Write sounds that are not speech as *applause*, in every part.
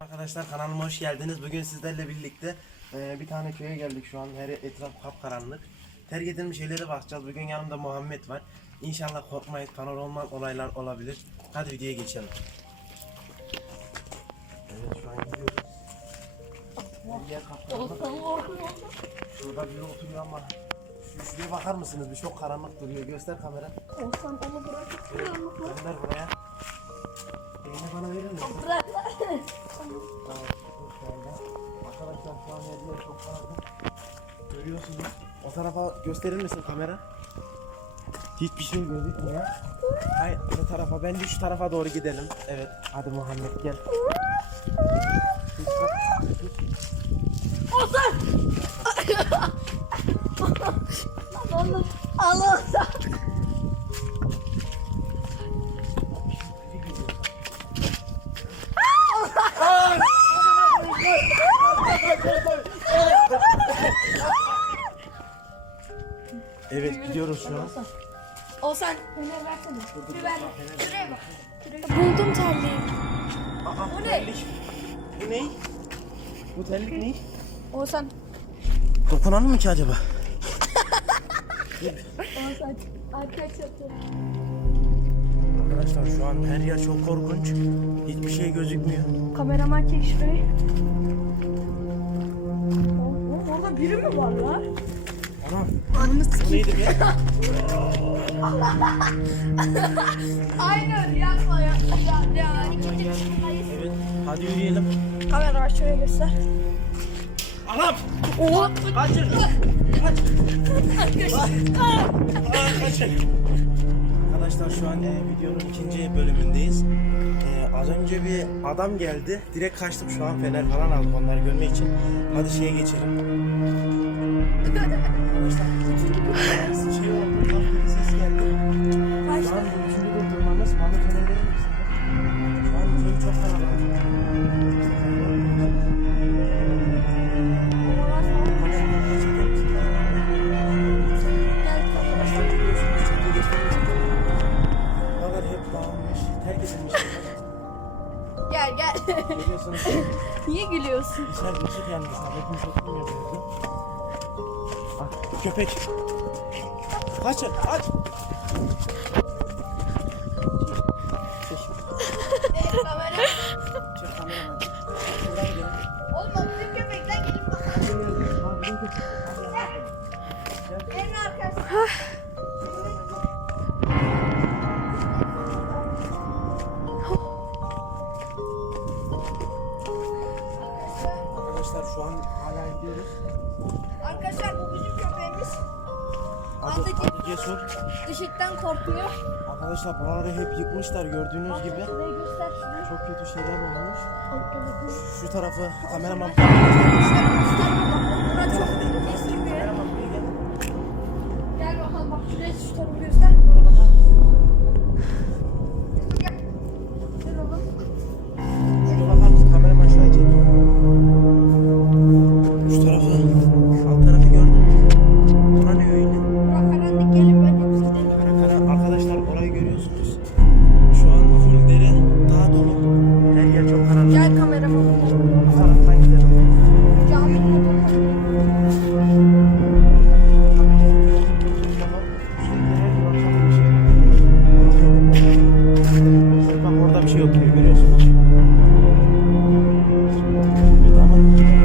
Arkadaşlar kanalıma hoş geldiniz. Bugün sizlerle birlikte e, bir tane köye geldik şu an. Her etraf kapkaranlık. Terk edilmiş şeylere bakacağız. Bugün yanımda Muhammed var. İnşallah korkmayız. Paranormal olaylar olabilir. Hadi videoya geçelim. Evet şu an gidiyoruz. Her yer kapkaranlık. Şurada biri oturuyor ama şu, şuraya bakar mısınız? Bir çok karanlık duruyor. Göster kamera. Olsan onu bırakıp karanlık. Gönder buraya. Elini bana verir misin? Bırak Görüyorsunuz. O tarafa gösterir misin kamera? Hiçbir şey gözükmüyor. Hayır, bu tarafa. Bence şu tarafa doğru gidelim. Evet, hadi Muhammed gel. Tut, tut, tut. Gidiyoruz şu an. Olsan. Fener versene. Bir ver. Şuraya bak. Buldum terliği. Aa, Bu ne? terlik. Bu ne? Bu terlik ne? Oğuzhan. Dokunalım mı ki acaba? Olsan. Arkadaşlar. Arkadaşlar şu an her yer çok korkunç. Hiçbir şey gözükmüyor. Kameraman çek şurayı. Oğlum orada biri mi var lan? Neydi be? Aynen yapma yapma ya. ya. Evet. Hadi yürüyelim. Kamera var şuraya göster. Anam! Oha. Kaçın! Kaç! Aa, kaçın! Arkadaşlar şu an e, videonun ikinci bölümündeyiz. E, az önce bir adam geldi. Direkt kaçtık şu an fener falan aldık onları görmek için. Hadi şeye geçelim. Gel gel. Niye gülüyorsun? içeride ışık yandı. Sabretmiş oturmuyor böyle. Köpek. Kaçın, kaç. Arkadaşlar şu an hala gidiyoruz. Arkadaşlar bu bizim köpeğimiz. Adı, Adı adı Cesur. Işıktan korkuyor. Arkadaşlar buraları hep yıkmışlar gördüğünüz gibi. Göster şurayı. Çok kötü şeyler olmuş. Şu tarafı kameraman bak. Gel bakalım bak şuraya şu tarafı göster. Bir de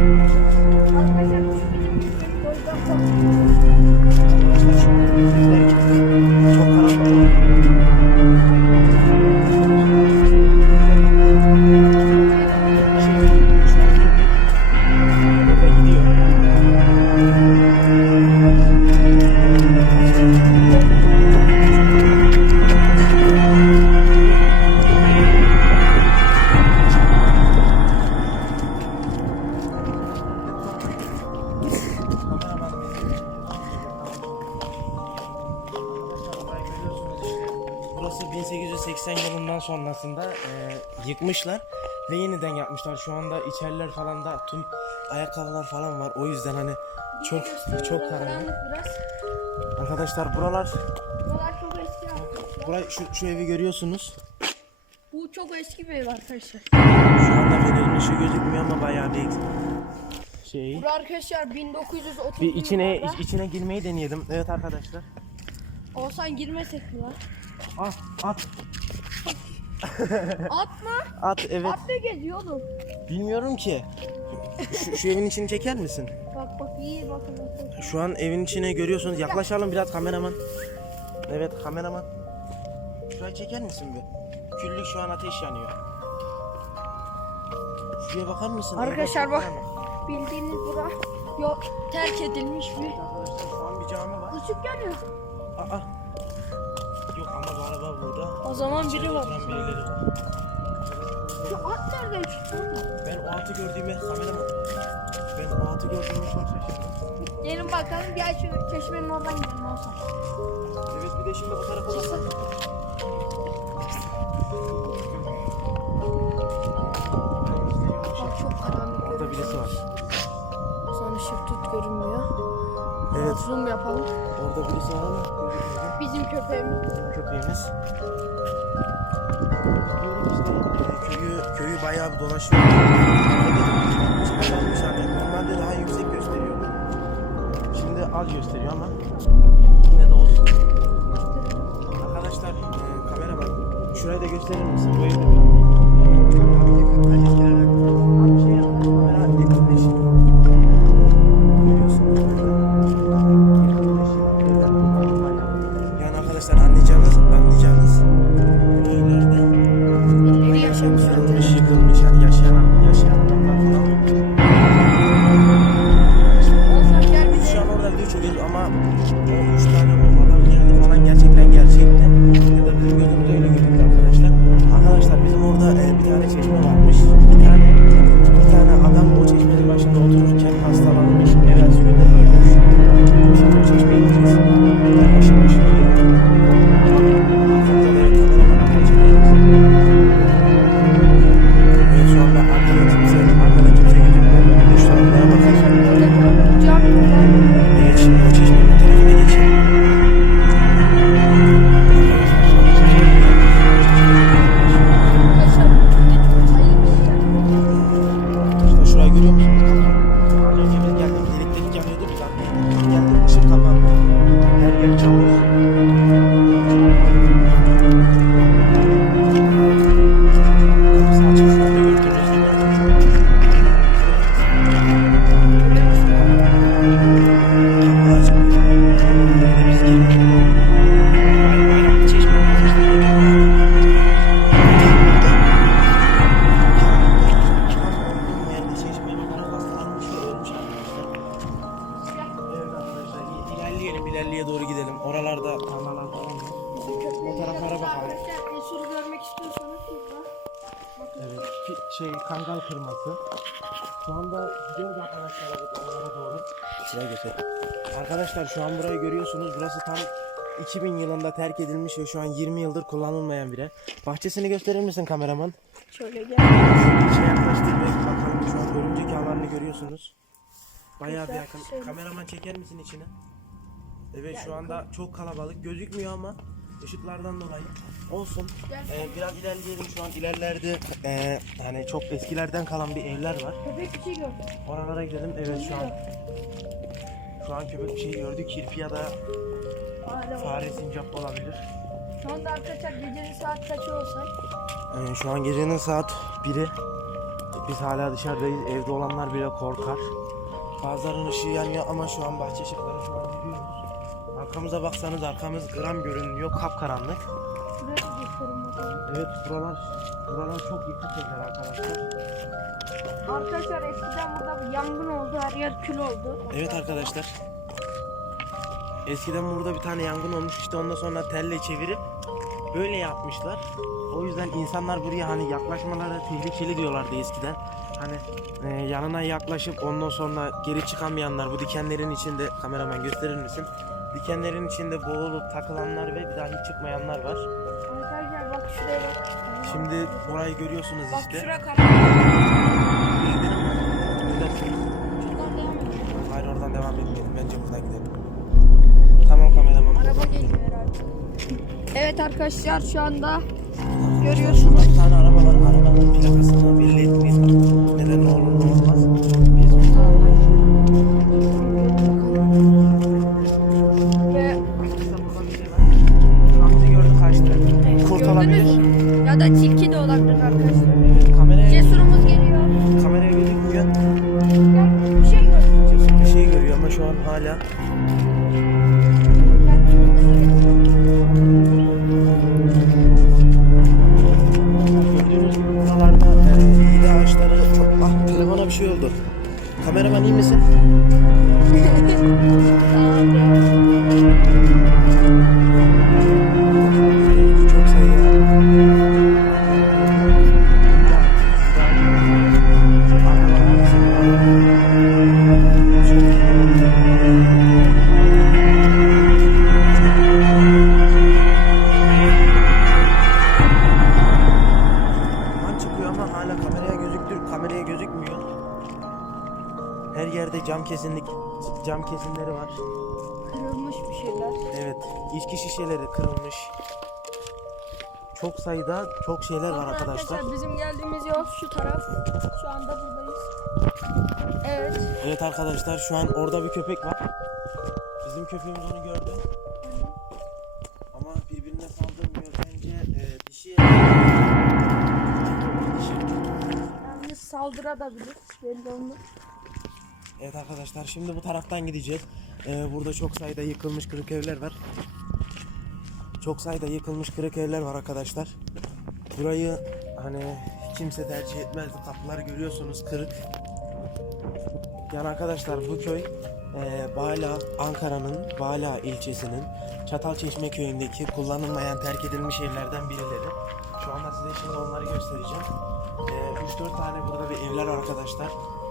1880 yılından sonrasında e, yıkmışlar ve yeniden yapmışlar. Şu anda içeriler falan da tüm ayakkabılar falan var. O yüzden hani çok çok karanlık. biraz. Arkadaşlar buralar Buralar çok eski arkadaşlar. burayı şu, şu evi görüyorsunuz. Bu çok eski bir ev arkadaşlar. Şu anda fenerin ışığı gözükmüyor. şey. Bu arkadaşlar 1930 Bir içine yıllarda. iç- içine girmeyi deneyelim. Evet arkadaşlar. Olsan girmesek mi lan? At at *laughs* Atma. at evet. At ne geziyor oğlum? Bilmiyorum ki. Şu, şu evin içini çeker misin? Bak bak iyi bakın. bakın. Şu an evin içine görüyorsunuz. Yaklaşalım biraz kameraman. Evet kameraman. Şurayı çeker misin bir? Küllük şu an ateş yanıyor. Şuraya bakar mısın? Arkadaşlar bak. Bildiğiniz bura yok terk edilmiş bir. Arkadaşlar şu an bir cami var. Işık yanıyor. Aa. Burada. O zaman biri var. oturan birileri var. Şu at nereden çıktı? Ben o atı gördüğüme kameraman. Ben o atı gördüğüme çok şaşırdım. Gelin bakalım gel şu çeşmenin oradan gidelim olsan. Evet bir de şimdi bu tarafa bakalım. Bak çok karanlık Orada görünüyor. birisi var. Sonra ışık tut görünmüyor. Evet Zoom yapalım. orada birisi var gözükmüyor. Bizim köpeğimiz. köpeğimiz. Diyorum işte, e, köyü, köyü bayağı bir dolaşıyor. Çıkarlanmış hani normalde daha yüksek gösteriyordu. Şimdi az gösteriyor ama yine de olsun. Arkadaşlar e, kamera bak. Şurayı da gösterir misin? Bu evde ilerleye doğru gidelim. Oralarda tarlalar falan var. O taraflara bakalım. Arkadaşlar Esur'u görmek istiyorsanız burada. Evet şey kangal kırması. Şu anda gidiyoruz arkadaşlar evet, oralara doğru. Şuraya göster. Arkadaşlar şu an burayı görüyorsunuz. Burası tam 2000 yılında terk edilmiş ve şu an 20 yıldır kullanılmayan bir ev. Bahçesini gösterir misin kameraman? Şöyle gel. İçine yaklaştık bakalım şu an örümcek ağlarını görüyorsunuz. Bayağı bir yakın. Kameraman çeker misin içine? Evet şu anda çok kalabalık gözükmüyor ama ışıklardan dolayı olsun. Ee, biraz ilerleyelim şu an ilerlerde ee, hani çok eskilerden kalan bir evler var. Köpek bir şey gördüm. Oralara gidelim. Evet şu an şu an köpek bir şey gördük. Kirpi ya da Hala var. fare sincap olabilir. Şu anda arkadaşlar gecenin saat kaçı olsa Ee, şu an gecenin saat 1'i. Biz hala dışarıdayız. Evde olanlar bile korkar. Bazılarının ışığı yanıyor ama şu an bahçe ışıkları şu an gidiyoruz. Arkamıza baksanız arkamız gram görünüyor. Kapkaranlık. Evet buralar buralar çok yıkık evler arkadaşlar. Arkadaşlar eskiden burada bir yangın oldu. Her yer kül oldu. Evet arkadaşlar. Eskiden burada bir tane yangın olmuş işte ondan sonra telle çevirip böyle yapmışlar. O yüzden insanlar buraya hani yaklaşmaları tehlikeli diyorlardı eskiden. Hani e, yanına yaklaşıp ondan sonra geri çıkamayanlar bu dikenlerin içinde kameraman gösterir misin? Dikenlerin içinde boğulup takılanlar ve bir daha hiç çıkmayanlar var. Arkadaşlar bak şuraya bak. Şimdi burayı görüyorsunuz Bak işte. şura karanlık. Şuradan devam. Hayır oradan devam etmeyelim. Bence buradan gidelim. Tamam kameraman. Araba geliyor herhalde. Evet arkadaşlar şu anda görüyorsunuz. Bir tane araba var. Arabanın plakasını belli etmeyiz. Thank you. Kesinlik, cam kesimleri var. Kırılmış bir şeyler. Evet, içki şişeleri kırılmış. Çok sayıda çok şeyler var Bakın arkadaşlar. bizim geldiğimiz yol şu taraf. Şu anda buradayız. Evet. Evet arkadaşlar şu an orada bir köpek var. Bizim köpeğimiz onu gördü. Ama birbirine saldırmıyor bence e, dişi. dişi. Yalnız saldırabilir. Belli olmaz. Evet arkadaşlar şimdi bu taraftan gideceğiz. Ee, burada çok sayıda yıkılmış kırık evler var. Çok sayıda yıkılmış kırık evler var arkadaşlar. Burayı hani kimse tercih etmezdi. Kapıları görüyorsunuz kırık. Yani arkadaşlar bu köy e, Bala Ankara'nın Bala ilçesinin Çatalçeşme köyündeki kullanılmayan terk edilmiş evlerden birileri. Şu anda size şimdi onları göstereceğim. E, 3-4 tane burada bir evler arkadaşlar.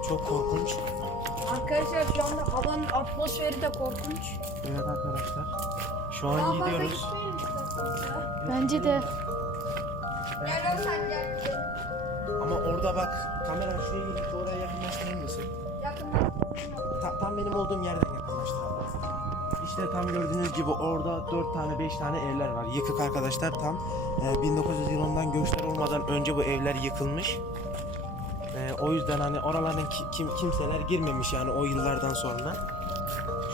Çok korkunç. Arkadaşlar şu anda havanın atmosferi de korkunç. Evet arkadaşlar. Şu an gidiyoruz. Bence de. Gel Ozan gel. Ama orada bak kamera şuraya gelip oraya yakınlaştırır mısın? Yakından. Ta- tam benim olduğum yerden yakınlaştıralım. İşte tam gördüğünüz gibi orada 4 tane 5 tane evler var. Yıkık arkadaşlar tam e, 1900 yılından göçler olmadan önce bu evler yıkılmış. E, o yüzden hani oraların ki- kim kimseler girmemiş yani o yıllardan sonra.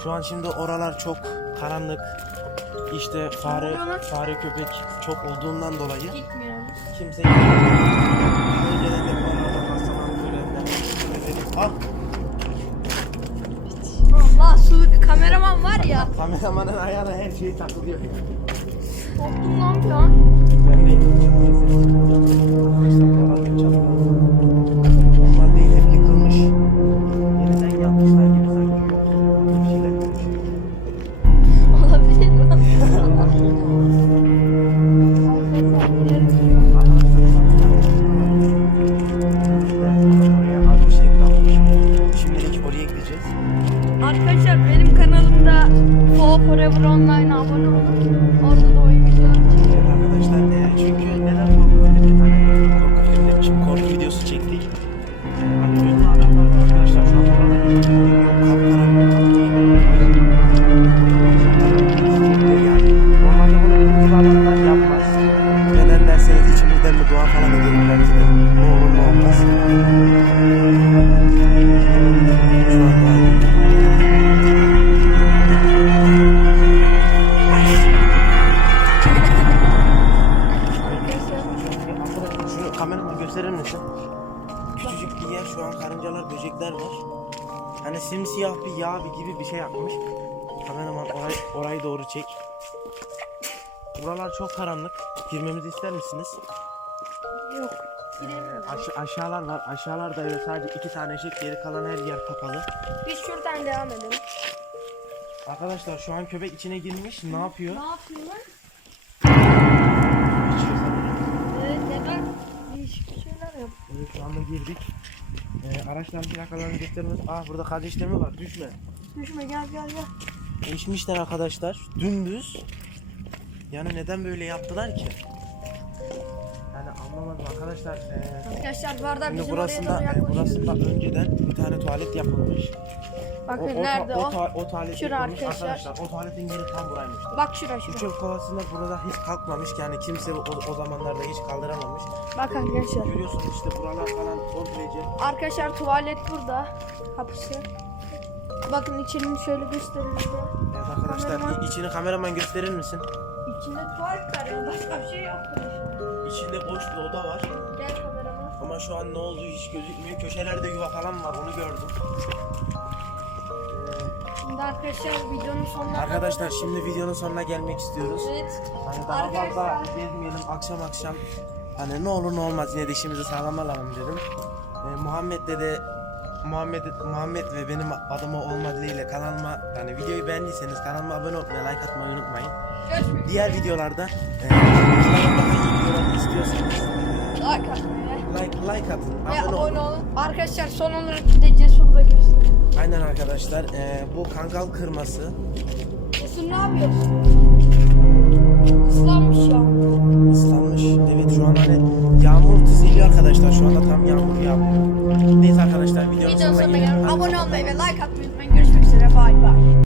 Şu an şimdi oralar çok karanlık. İşte fare fare köpek çok olduğundan dolayı Gitmiyorum. kimse ölenler. Ah Allah su kameraman var ya. kameramanın ayağına her şey takılıyor. Korktum lan bir an. Ben de şey yapmış. Kameraman orayı, orayı doğru çek. Buralar çok karanlık. Girmemizi ister misiniz? Yok. Ee, aşa- aşağılar var. Aşağılarda öyle sadece iki tane ışık. Geri kalan her yer kapalı. Biz şuradan devam edelim. Arkadaşlar şu an köpek içine girmiş. Ne yapıyor? Ne yapıyorlar? İçiyor sanırım. Evet neden? Değişik bir şeyler yap. Evet, şu anda girdik. Ee, araçların plakalarını göstermez. Ah burada kardeşlerimi var. Düşme. Düşme gel gel gel. Geçmişler arkadaşlar. Dümdüz. Yani neden böyle yaptılar ki? Yani anlamadım arkadaşlar. Ee, Arkadaşlar bu arada bizim burasında, e, burasında önceden bir tane tuvalet yapılmış. Bakın o, o, nerede o, o? tuva- o tuvalet Şura yapılmış arkadaşlar. O tuvaletin yeri tam buraymış. Bak şura Bu şura. çöp kovasında burada hiç kalkmamış. Yani kimse o, o zamanlarda hiç kaldıramamış. Bak arkadaşlar. Görüyorsunuz işte buralar falan komplece. Arkadaşlar tuvalet burada. Kapısı. Bakın içini şöyle gösterelim de. Evet arkadaşlar Kameraman. içini kameraman gösterir misin? İçinde tuvalet var ya başka bir şey yok. İçinde boş bir oda var. Gel kameraman. Ama şu an ne olduğu hiç gözükmüyor. Köşelerde yuva falan var onu gördüm. Şimdi arkadaşlar videonun sonuna Arkadaşlar şimdi videonun sonuna gelmek istiyoruz. Evet. Hani daha Arkadaşlar. fazla gezmeyelim akşam akşam. Hani ne olur ne olmaz yine de işimizi sağlam alalım dedim. Ee, Muhammed'le de Muhammed Muhammed ve benim adıma olma dileğiyle kanalıma yani videoyu beğendiyseniz kanalıma abone olmayı, like atmayı unutmayın. Görüşmek Diğer videolarda e, kanalımda daha iyi videolar istiyorsanız Like atmayı. like like atın, Ve abone olun. abone olun. Arkadaşlar son olarak bir de Cesur'u da göstereyim. Aynen arkadaşlar e, bu kangal kırması Cesur ne yapıyorsun? Islanmış ya. ıslanmış. Evet şu an hani yağmur çiziliyor arkadaşlar. Şu anda tam yağmur yağmıyor. Like atmayı